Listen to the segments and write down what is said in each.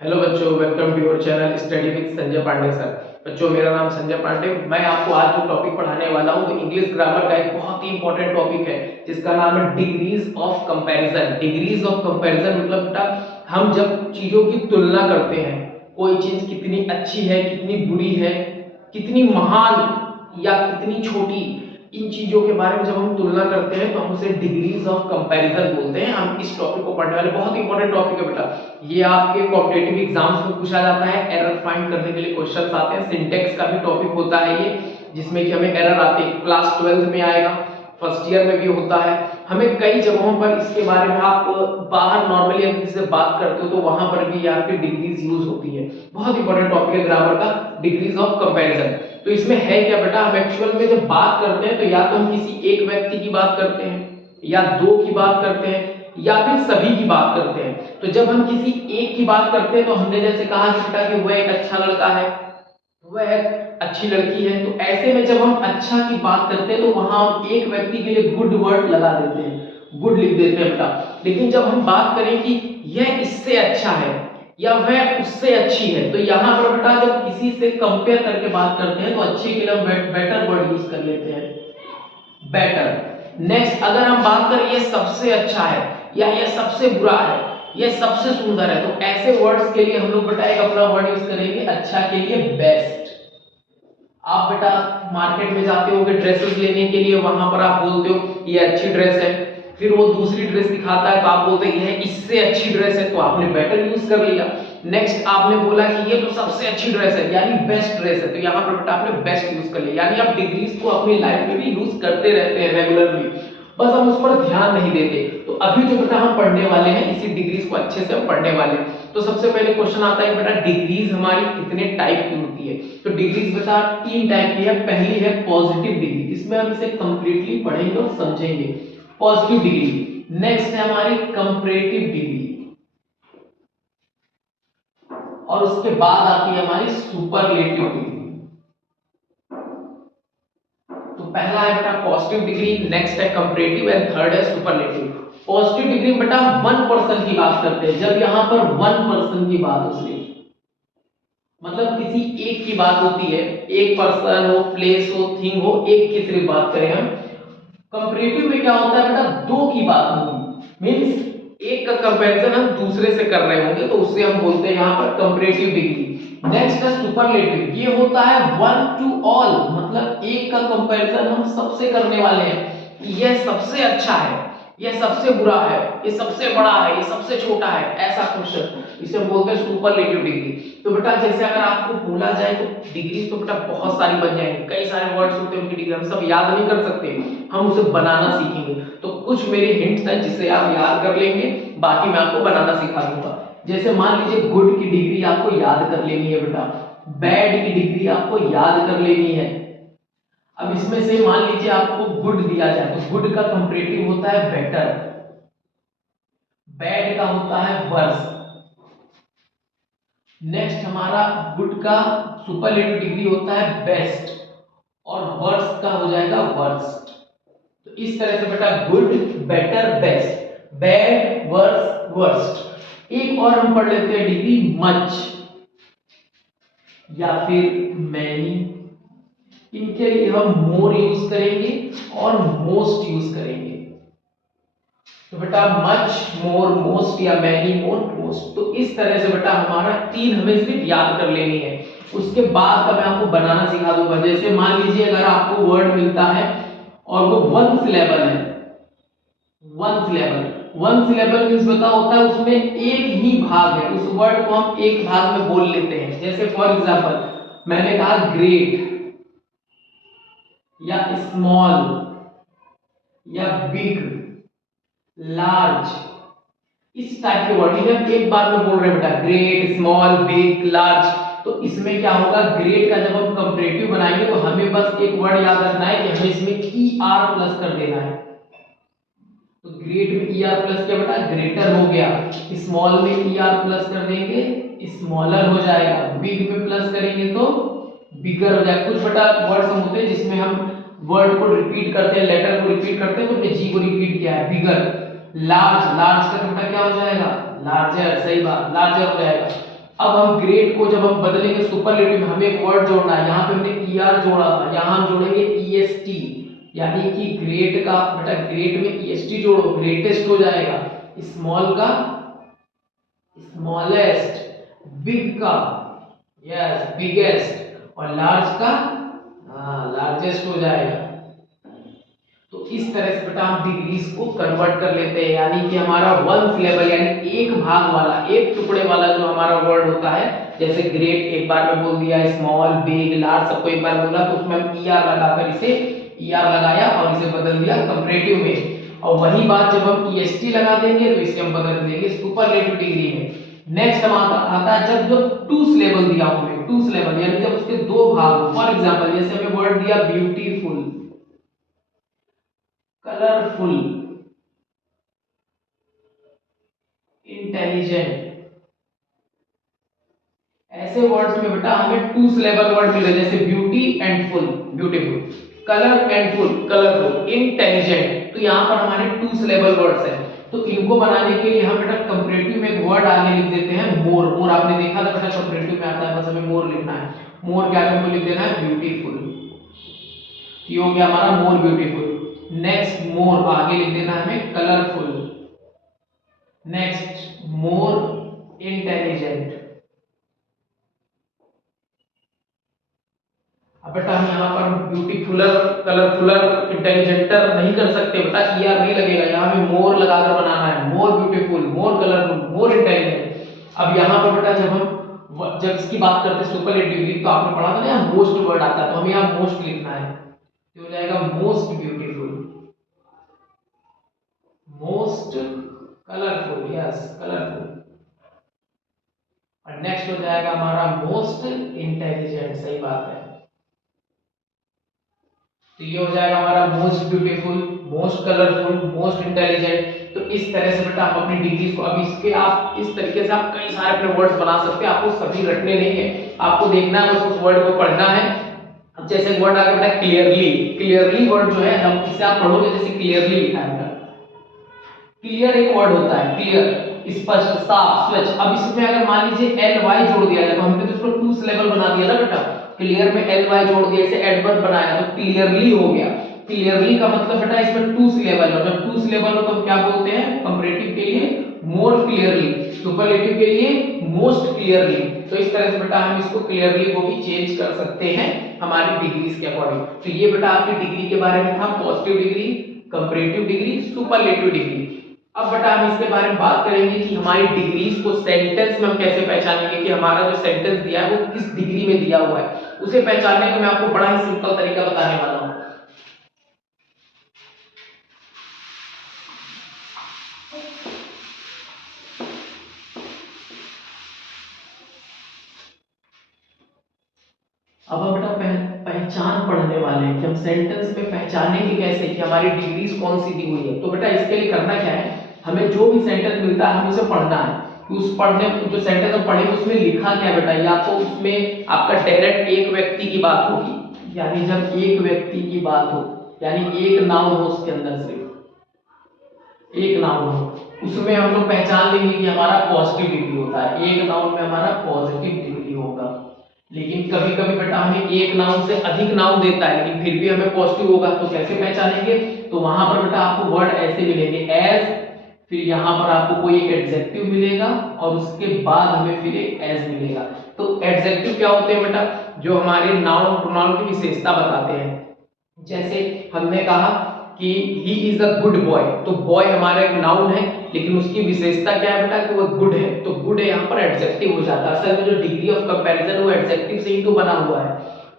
Hello बच्चों, welcome to your channel study with Sanjay Pandey sir. बच्चों, मेरा नाम संजय पांडे। मैं आपको आज जो टॉपिक पढ़ाने वाला हूँ वो इंग्लिश ग्रामर का एक बहुत ही इंपॉर्टेंट टॉपिक है जिसका नाम है degrees of comparison. Degrees of comparison मतलब बेटा, हम जब चीजों की तुलना करते हैं, कोई चीज कितनी अच्छी है, कितनी बुरी है, कितनी महान या कितनी छोटी, इन चीजों के बारे में जब हम तुलना करते हैं तो हम उसे डिग्रीज ऑफ कंपैरिजन बोलते हैं। हम इस टॉपिक को पढ़ने वाले, बहुत इंपॉर्टेंट टॉपिक है बेटा। ये आपके कॉम्पिटिटिव एग्जाम्स में पूछा जाता है, एरर फाइंड करने के लिए क्वेश्चंस आते हैं। सिंटेक्स का भी टॉपिक होता है ये, जिसमें कि हमें एरर आते हैं। क्लास 12th में आएगा, फर्स्ट ईयर में भी होता है। हमें कई जगहों पर इसके बारे में, आप बाहर नॉर्मली अगर किसी से बात करते हो तो वहां पर भी आपकी डिग्रीज यूज होती है। बहुत इंपॉर्टेंट टॉपिक है ग्रामर का, डिग्रीज ऑफ कंपैरिजन। तो इसमें है क्या बेटा, हम एक्चुअल में जब बात करते हैं तो या तो हम किसी एक व्यक्ति की बात करते हैं, या दो की बात करते हैं, या फिर सभी की बात करते हैं। तो जब हम किसी एक की बात करते हैं तो हमने जैसे कहा कि बेटा कि वह एक अच्छा लड़का है, वह एक अच्छी लड़की है। तो ऐसे में जब हम अच्छा की बात करते हैं तो वहां हम एक व्यक्ति के लिए गुड वर्ड लगा देते हैं, गुड लिख देते हैं बेटा। लेकिन जब हम बात करें कि यह इससे अच्छा है या वह उससे अच्छी है, तो यहाँ पर बेटा जब किसी से कंपेयर करके बात करते हैं तो अच्छे के लिए हम बेटर वर्ड यूज कर लेते हैं, बेटर। नेक्स्ट, अगर हम बात करें ये सबसे अच्छा है या ये सबसे बुरा है, ये सबसे सुंदर है, तो ऐसे वर्ड्स के लिए हम लोग बेटा एक अपना वर्ड यूज करेंगे अच्छा के लिए, बेस्ट। आप बेटा मार्केट में जाते होगे ड्रेसेस लेने के लिए, वहां पर आप बोलते हो ये अच्छी ड्रेस है, फिर वो दूसरी ड्रेस दिखाता है तो आप बोलते हैं ये इससे अच्छी ड्रेस है, तो आपने बेटर यूज कर लिया। नेक्स्ट, आपने बोला कि ये तो सबसे अच्छी ड्रेस है यानी बेस्ट ड्रेस है, तो यहाँ पर बेटा आपने बेस्ट यूज कर लिया। यानी आप डिग्रीज को अपनी लाइफ में भी यूज करते रहते हैं रेगुलरली, बस हम उस पर ध्यान नहीं देते। तो अभी जो बेटा हम पढ़ने वाले हैं, इसी डिग्रीज को अच्छे से हम पढ़ने वाले हैं। तो सबसे पहले क्वेश्चन आता है बेटा, डिग्रीज हमारी कितने टाइप की होती है? तो डिग्रीज बेटा तीन टाइप की है। पहली है पॉजिटिव डिग्री, इसमें हम इसे कंप्लीटली पढ़ेंगे और समझेंगे, पॉजिटिव डिग्री। नेक्स्ट है हमारी कंपैरेटिव डिग्री, और उसके बाद आती है हमारी सुपरलेटिव डिग्री। तो पहला है बेटा पॉजिटिव डिग्री, नेक्स्ट है कंपैरेटिव एंड थर्ड है सुपरलेटिव। पॉजिटिव डिग्री बेटा 1% की बात करते हैं। जब यहां पर 1% की बात हो, सिर्फ मतलब किसी एक की बात होती है, एक पर्सन हो, प्लेस हो, थिंग हो, एक की सिर्फ बात करें हम। कंपैरेटिव में क्या होता है बेटा, दो की बात होगी, मींस एक का कंपैरिजन हम दूसरे से कर रहे होंगे, तो उससे हम बोलते हैं यहां पर कंपैरेटिव डिग्री। नेक्स्ट है सुपरलेटिव, ये होता है वन टू ऑल, मतलब एक का कंपैरिजन हम सबसे करने वाले हैं। यह सबसे अच्छा है, यह सबसे बुरा है, ये सबसे बड़ा है, ये सबसे छोटा है, ऐसा क्वेश्चन, इसे हम बोलते हैं सुपरलेटिव डिग्री। तो बेटा जैसे अगर आपको बोला जाए तो डिग्री तो बेटा बहुत सारी बन जाएंगी, कई सारे वर्ड्स होते हैं उनकी डिग्री, हम सब याद नहीं कर सकते, हम उसे बनाना सीखेंगे। तो कुछ मेरे हिंट्स हैं जिसे आप याद कर लेंगे, बाकी मैं आपको बनाना सिखा दूंगा। जैसे मान लीजिए गुड की डिग्री आपको याद कर लेनी है बेटा, बैड की डिग्री आपको याद कर लेनी है। अब इसमें से मान लीजिए आपको गुड दिया जाए तो गुड का कंपैरेटिव होता है बेटर, बैड का होता है वर्स। नेक्स्ट हमारा गुड का सुपरलेटिव डिग्री होता है बेस्ट, और वर्स का हो जाएगा वर्स्ट। तो इस तरह से बेटा good, better, best, bad, worse, worst. एक और हम पढ़ लेते हैं डिग्री, मच या फिर मैनी। इनके लिए हम मोर यूज करेंगे और मोस्ट यूज करेंगे। तो बेटा मच, मोर, मोस्ट, या मैनी, मोर, मोस्ट। तो इस तरह से बेटा हमारा तीन हमें सिर्फ याद कर लेनी है, उसके बाद का मैं आपको बनाना सिखा दूंगा। जैसे मान लीजिए अगर आपको वर्ड मिलता है और वो वन सिलेबल है, one syllable, one syllable means बता होता है उसमें एक ही भाग है, उस वर्ड को हम एक भाग में बोल लेते हैं। जैसे फॉर एग्जांपल मैंने कहा ग्रेट, या स्मॉल, या बिग, लार्ज, इस टाइप के वर्ड हम एक बार में बोल रहे हैं बेटा, ग्रेट, स्मॉल, बिग, लार्ज। तो इसमें क्या होगा, ग्रेट का जब हम कंपैरेटिव बनाएंगे तो हमें बस एक वर्ड याद रखना है कि हमें इसमें ER प्लस कर देना है। तो ग्रेट में ER प्लस क्या बेटा, ग्रेटर हो गया। स्मॉल में ER प्लस कर देंगे, स्मॉलर हो जाएगा। बिग में प्लस करेंगे तो बिगर हो जाएगा। कुछ बेटा वर्ड्स होते हैं जिसमें हम वर्ड को रिपीट करते हैं, लेटर को रिपीट करते हैं, तो जी को रिपीट किया है, बिगर। लार्ज, लार्ज का बेटा क्या हो जाएगा, लार्जर, सही बात, लार्जर हो जाएगा। अब हम ग्रेट को जब हम बदलेंगे सुपरलेटिव में, हमें एक वर्ड जोड़ना है, यहाँ पे हमने ER जोड़ा था, यहाँ हम जोड़ेंगे EST, यानी कि ग्रेट का बेटा ग्रेट में EST जोड़ो, ग्रेटेस्ट हो जाएगा, स्मॉल का स्मॉलेस्ट, बिग का यस बिगेस्ट, और लार्ज का लार्जेस्ट हो जाएगा। तो इस तरह से बेटा हम डिग्रीज को कन्वर्ट कर लेते हैं, यानी कि हमारा वन सिलेबल यानी एक भाग वाला, एक टुकड़े वाला जो हमारा वर्ड होता है, जैसे ग्रेट एक बार में बोल दिया, स्मॉल बिग लार्ज सबको एक बार बोला, तो उसमें हम ER लगाकर इसे ER लगाया और इसे बदल दिया कंपैरेटिव में, और वही बात जब हम EST लगा देंगे तो इसे हम बदल देंगे सुपरलेटिव डिग्री में। नेक्स्ट हम आता है जब जब टू सिलेबल दिया हो, टू सिलेबल यानी जब उसके दो भाग हो, फॉर एग्जांपल जैसे हमें वर्ड दिया ब्यूटीफुल, कलरफुल, इंटेलिजेंट, ऐसे वर्ड्स में बेटा हमें टू सिलेबल वर्ड मिले, जैसे beauty and full beautiful, colour and full colourful, intelligent, तो यहाँ पर हमारे टू सिलेबल वर्ड्स हैं। तो इनको बनाने के लिए हम बेटा कंपैरेटिव में एक वर्ड आगे लिख देते हैं मोर। मोर आपने देखा था बेटा कंपैरेटिव में आता है, बस हमें मोर लिखना है, मोर क्या हमको लिख देना है ब्यूटीफुल, ये हो गया हमारा मोर ब्यूटीफुल। नेक्स्ट मोर आगे लिख देना है हमें कलरफुल, नेक्स्ट मोर इंटेलिजेंट। अब बेटा हम यहाँ पर ब्यूटीफुलर कलरफुलर इंटेलिजेंटर नहीं कर सकते बेटा, ER नहीं लगेगा, यहाँ हमें मोर लगाकर बनाना है, मोर ब्यूटीफुल, मोर कलरफुल, मोर इंटेलिजेंट। अब यहाँ पर बेटा जब इसकी बात करते हैं सुपरलेटिव डिग्री, तो आपने पढ़ा था ना यहाँ मोस्ट वर्ड आता है, तो हमें यहाँ मोस्ट लिखना है, तो हो जाएगा most beautiful, most colourful, yes colourful, और नेक्स्ट हो जाएगा हमारा मोस्ट इंटेलिजेंट, सही बात है। तो ये हो जाएगा हमारा most beautiful, most colourful, most intelligent. तो इस तरह से बेटा हम अपनी डिग्रीज को, अब इसके आप इस तरीके से आप कई सारे अपने वर्ड्स बना सकते हैं, आपको सभी रटने नहीं है, आपको देखना है, बस उस वर्ड को पढ़ना है। अब जैसे वर्ड आ गया बेटा क्लियरली, क्लियरली वर्ड जो है हम इसे आप पढ़ोगे, जैसे क्लियरली लिखा है, क्लियर एक वर्ड होता है, क्लियर स्पष्ट साफ स्वच्छ। अब इसमें अगर मान लीजिए LY जोड़ दिया जाए, तो हमने तो इसको टू सिलेबल बना दिया ना बेटा, क्लियर में LY जोड़ दिया, इसे एडवर्ब बनाया तो क्लियरली हो गया। क्लियरली का मतलब बेटा इसमें टू सिलेबल है, जब टू सिलेबल हो तो हम क्या बोलते हैं कंपैरेटिव के लिए मोर क्लियरली, सुपरलेटिव के लिए मोस्ट क्लियरली। तो इस तरह से बेटा हम इसको क्लियरली को भी चेंज कर सकते हैं हमारी डिग्रीज के अकॉर्डिंग। तो ये बेटा आपकी डिग्री के बारे में था, positive degree, comparative degree, superlative degree. अब बेटा हम इसके बारे में बात करेंगे कि हमारी डिग्रीज को सेंटेंस में हम कैसे पहचानेंगे, कि हमारा जो सेंटेंस दिया है वो किस डिग्री में दिया हुआ है, उसे पहचानने का मैं आपको बड़ा ही सिंपल तरीका बताने वाला हूं। अब हम बेटा पहचान पढ़ने वाले हैं कि हम सेंटेंस में पहचानेंगे कैसे कि हमारी डिग्रीज कौन सी दी हुई है। तो बेटा इसके लिए करना क्या है, हमें जो भी सेंटेंस मिलता है हम उसे पढ़ना है, कि उस पढ़ने जो सेंटेंस हम पढ़ेंगे उसमें लिखा क्या है बेटा, या तो उसमें आपका डायरेक्ट एक व्यक्ति की बात होगी, यानी जब एक व्यक्ति की बात हो, यानी एक नाउन हो, उसके अंदर सिर्फ एक नाउन हो, उसमें हम लोग पहचान लेंगे कि हमारा पॉजिटिव डिग्री होता है, एक नाउन में हमारा पॉजिटिव डिग्री होगा। लेकिन कभी कभी बेटा हमें एक नाउन से अधिक नाउन देता है लेकिन फिर भी हमें पॉजिटिव होगा, तो कैसे पहचानेंगे, तो वहां पर बेटा आपको वर्ड ऐसे मिलेंगे एज, फिर यहाँ पर आपको कोई एक एडजेक्टिव मिलेगा और उसके बाद हमें फिर एक एज मिलेगा। तो एडजेक्टिव क्या होते हैं बेटा, जो हमारे नाउन प्रोनाउन की विशेषता बताते हैं। जैसे हमने कहा कि he is a good boy, तो बॉय हमारा एक नाउन है लेकिन उसकी विशेषता क्या है बेटा कि वो गुड है, तो गुड है यहाँ पर एडजेक्टिव हो जाता है। असल में जो डिग्री ऑफ कंपैरिजन वो एडजेक्टिव से ही तो बना हुआ है,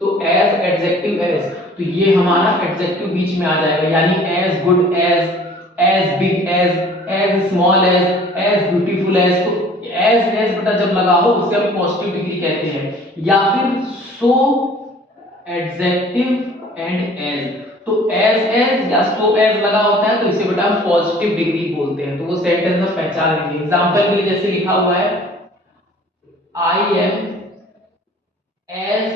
तो एज एडजेक्टिव एज, तो ये हमारा एडजेक्टिव बीच में आ जाएगा, यानी as good as big as small as beautiful as. तो एज बेटा जब लगा हो उससे हम पॉजिटिव डिग्री कहते हैं, या फिर सो एडजेक्टिव एंड एज, तो एज या सो एज लगा होता है तो इसे बेटा हम पॉजिटिव डिग्री बोलते हैं। तो वो सेंटेंस हम पहचान लेंगे। एग्जांपल के लिए जैसे लिखा हुआ है I am as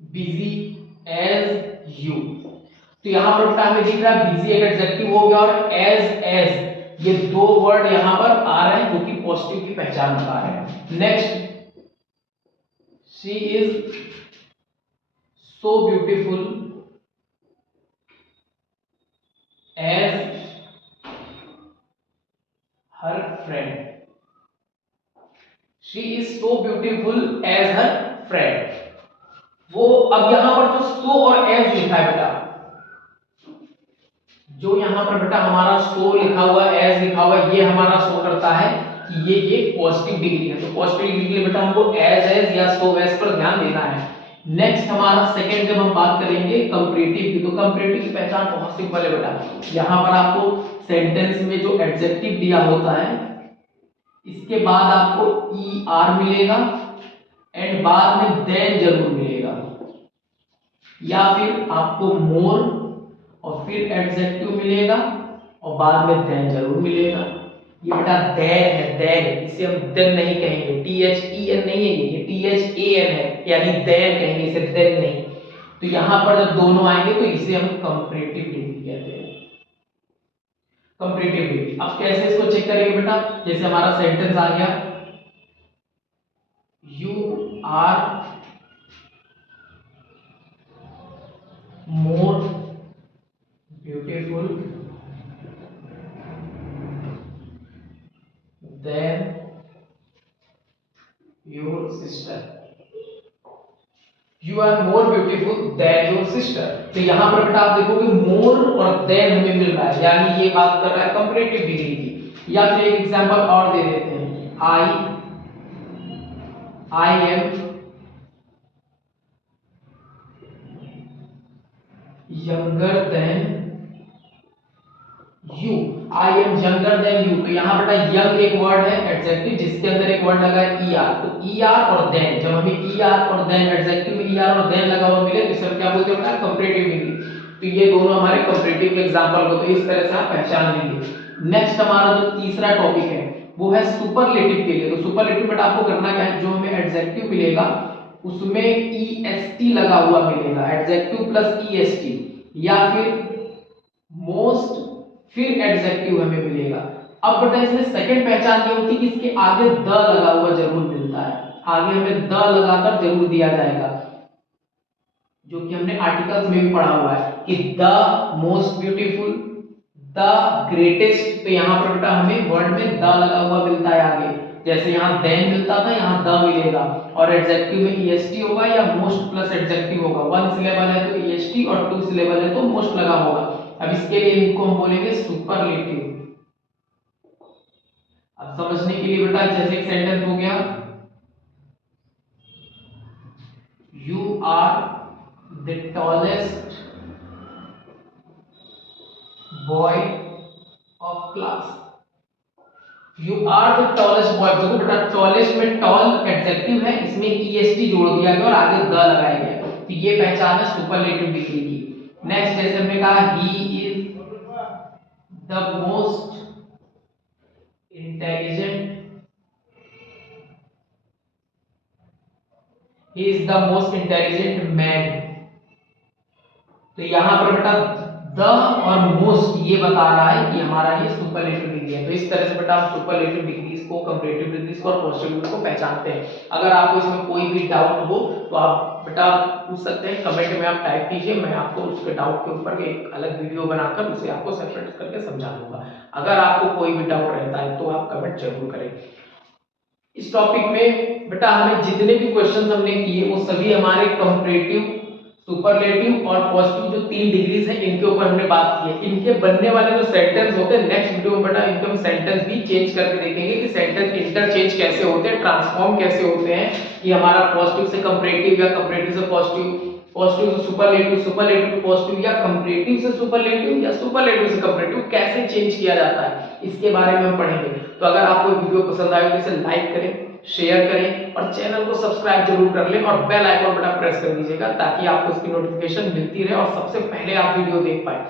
busy as you, तो यहां पर बेटा हमें दिख रहा है बिजी एक एडजेक्टिव हो गया और एज ये दो वर्ड यहां पर आ रहे हैं जो कि पॉजिटिव की पहचान बता रहे हैं। Next, she is so beautiful as her friend. She is so beautiful as her friend. वो अब यहां पर जो सो और एज लिखा है बेटा, जो यहां पर बेटा हमारा सो लिखा हुआ, एज लिखा हुआ, ये हमारा शो करता है कि ये पॉजिटिव डिग्री है। तो पॉजिटिव डिग्री के लिए बेटा हमको एज या सो एज पर ध्यान देना है। नेक्स्ट हमारा सेकंड, जब हम बात करेंगे कंपैरेटिव की, तो कंपैरेटिव की पहचान बहुत सिंपल है बेटा। यहां पर आपको सेंटेंस में जो एडजेक्टिव दिया होता है, इसके बाद आपको er मिलेगा एंड बाद में देन जरूर मिलेगा, या फिर आपको मोर और फिर एडजेक्टिव मिलेगा और बाद में देन जरूर मिलेगा। ये बेटा देन है, देन, इसे हम देन नहीं कहेंगे, THEN नहीं है, ये THAN है, यानी देन कहेंगे इसे, देन नहीं। तो यहां पर जब दोनों आएंगे तो इसे हम कंपैरेटिव डिग्री कहते हैं, कंपैरेटिव डिग्री। अब कैसे इसको चेक करेंगे बेटा, जैसे हमारा सेंटेंस आ गया, you are more beautiful than your sister. You are more beautiful than your sister. तो यहां पर बेटा आप देखोगे मोर और देन हमें मिल रहा है, यानी ये बात कर रहा है कंपैरेटिव डिग्री की। या फिर एक एग्जांपल और दे देते हैं, I am younger than you, I am younger than you. तो यहां बेटा यंग एक वर्ड है एडजेक्टिव, जिसके अंदर एक वर्ड लगा है er। तो er और देन, जब हमें er और देन एडजेक्टिव में er और देन लगा हुआ मिले तो इसे क्या बोलते हैं, कंपैरेटिव डिग्री। तो ये दोनों हमारे कंपैरेटिव के एग्जांपल को, तो इस तरह से आप पहचान लेंगे। नेक्स्ट हमारा जो तीसरा टॉपिक है वो है सुपरलेटिव के लिए। तो सुपरलेटिव बेटा आपको करना क्या है, जो हमें एडजेक्टिव मिलेगा उसमें est लगा हुआ मिलेगा, एडजेक्टिव प्लस est, या फिर मोस्ट फिर एडजेक्टिव हमें मिलेगा। अब बेटा इसमें सेकंड पहचान ये होती है कि इसके आगे द लगा हुआ जरूर मिलता है, आगे हमें द लगाकर जरूर दिया जाएगा, जो कि हमने आर्टिकल्स में भी पढ़ा हुआ है कि the most beautiful, the greatest. तो यहाँ पर बेटा हमें वर्ड में द लगा हुआ मिलता है आगे, जैसे यहाँ देन मिलता था, यहाँ द मिलेगा, और एडजेक्टिव में est होगा या मोस्ट प्लस एडजेक्टिव होगा। वन सिलेबल है तो est और टू सिलेबल है तो मोस्ट लगा होगा। अब इसके लिए इनको हम बोलेंगे सुपरलेटिव। अब समझने के लिए बेटा जैसे एक सेंटेंस हो गया, you are the tallest boy of class. You are the tallest boy, देखो बेटा टॉलेस्ट में टॉल एडजेक्टिव है, इसमें est जोड़ दिया गया और आगे द लगाया गया, तो ये पहचान है सुपरलेटिव डिग्री की। नेक्स्ट जैसे हमने कहा, he is the most intelligent, he is the most intelligent man. तो यहां पर बेटा द और मोस्ट ये बता रहा है कि हमारा ये सुपरलेटिव डिग्री है। तो इस तरह से बेटा आप सुपरलेटिव डिग्रीज को, कंपैरेटिव डिग्रीज को और पॉजिटिव डिग्रीज को पहचानते हैं। अगर आपको इसमें कोई भी डाउट हो तो आप बेटा पूछ सकते हैं, कमेंट में आप टाइप कीजिए, मैं आपको उसके डाउट के ऊपर एक अलग वीडियो बनाकर उसे आपको सेपरेट करके समझा दूंगा। अगर आपको कोई भी डाउट रहता है तो आप कमेंट जरूर करें। इस टॉपिक में बेटा हमें जितने भी क्वेश्चन हमने किए वो सभी हमारे कंपैरेटिव, सुपरलेटिव और पॉजिटिव जो तीन डिग्रीज हैं इनके ऊपर हमने बात की है। इनके बनने वाले जो सेंटेंस होते हैं नेक्स्ट वीडियो में बेटा इनके हम सेंटेंस भी चेंज करके देखेंगे कि सेंटेंस इंटरचेंज कैसे होते हैं, ट्रांसफॉर्म कैसे होते हैं, कि हमारा पॉजिटिव से कंपैरेटिव या कंपैरेटिव से पॉजिटिव, पॉजिटिव से सुपरलेटिव, सुपरलेटिव टू पॉजिटिव, या कंपैरेटिव से सुपरलेटिव या सुपरलेटिव से कंपैरेटिव कैसे चेंज किया जाता है, इसके बारे में हम पढ़ेंगे। तो अगर आपको वीडियो पसंद आए तो इसे लाइक करें, शेयर करें और चैनल को सब्सक्राइब जरूर कर लें और बेल आइकन बटन प्रेस कर दीजिएगा ताकि आपको इसकी नोटिफिकेशन मिलती रहे और सबसे पहले आप वीडियो देख पाए।